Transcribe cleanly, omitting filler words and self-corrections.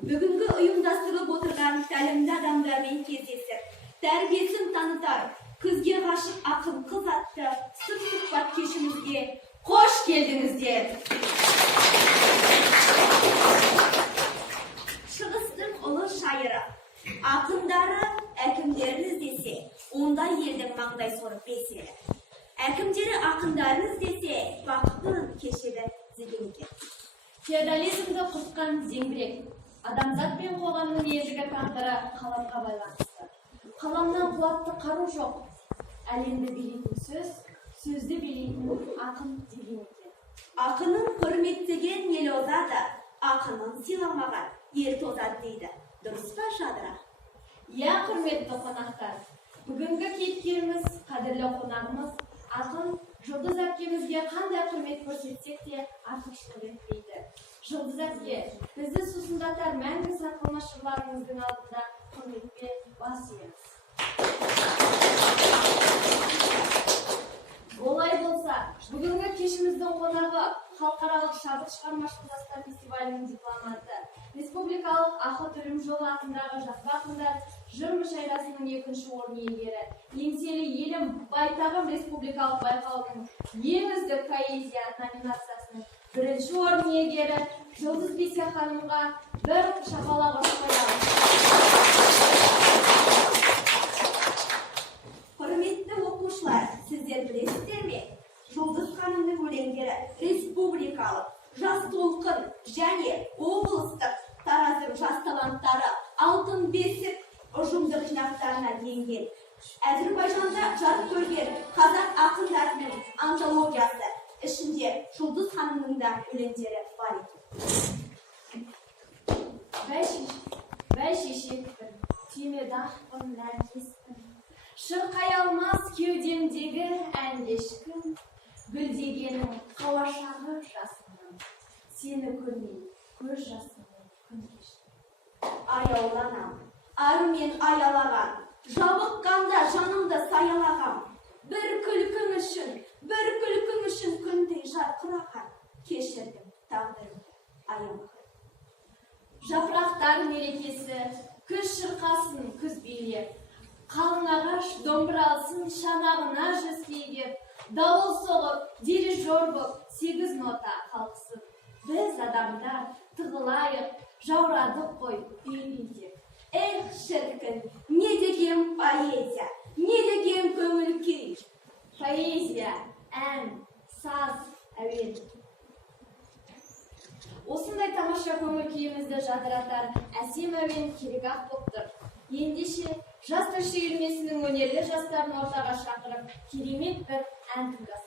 Бүгінгі ұйымдастырылып отырған тәлімді адамдармен кездесіп, тәрбиесін танытар, күзге ғашық ақын қыз атты сыр сұхбат кешімізге қош келдіңіздер. Шығыстың ұлы шайыры, ақындары әкімдерін іздесе, онда елдің маңдай соры беселі. Әкімдері ақындарын іздесе, бақытын кешеді деген екен. Феодализмді құртқан зеңбірек, адамзат пен қоғамның ендігі тағдыры қаламға байланысты. Қаламнан қуатты қару жоқ, әлемді билейтін сөз, сөзді билейтін ақын деген екен. Ақынын құрметтеген ел озады, ақынын сыйламаған ел тозады дейді. Дұрыс па Жадыра? Иә, құрметті қонақтар, бүгінгі кейіпкеріміз, қадірлі қонағымыз, ақын Жұлдыз әпкемізге қандай құрмет көрсетсек те артықшылық етпейді. Жұлдыз әпке, бізді сусындатар мәңгі сарқылмас жырларыңыздың алдында құрметпе бас иеміз. Олай болса, бүгінгі кешіміздің қонағы халықаралық шабыт шығармашылық жастар фестивалінің дипломанты, республикалық ақыт үлім жолы атындағы жазба ақындар жыр мүшәйрасының 2-ші орын иегері, еңселі елім байтағым республикалық байқаудың ең үздік поэзия номинациясының 1-ші орын иегері Жұлдыз Бейсек ханымға бір шапалақ ұрып қоямыз. Құрметті оқушылар, сіздер білесіздер ме? Жұлдыз ханымның өлеңдері республикалық, жас толқын және облыстық Тараздың жас таланттары алтын бесік ұжымдық жинақтарына енген. Әзірбайжанда жарық көрген қазақ ақындарының антологиясы ішінде Жұлдыз ханымның да өлеңдері бар екен. Бәйшешекпін, түймедақпын, нәркеспін, шырқай алмас кеудемдегі әндешкім, гүлдегенің қауашағы жасымнан, сені көрмей көз жасымнан күн кештім. Аяуланам, арымен аялаған, жабыққанда жанымды саялаған, бір күлкің үшін күндей жарқыраған, кешірдім тағдырымды аямаған. Жапырақтар мерекесі, күз шырқасын күз билеп, қалың ағаш домбыралсын шанағына жүз кейгеп, дауыл соғып, дирижер боп, 8 нота қалқысып, біз адамдар тығылайық, жаурадық қой үйлендеп. Эх, шіркін, не деген поэзия, не деген көңіл күй. Поэзия, ән, саз, әуен. Осындай тамаша көңіл күйімізді жадыратар әсем әуен керек-ақ боп тұр. Ендеше жас тілші үйірмесінің өнерлі жастарын ортаға шақырып, керемет бір ән тыңдасақ.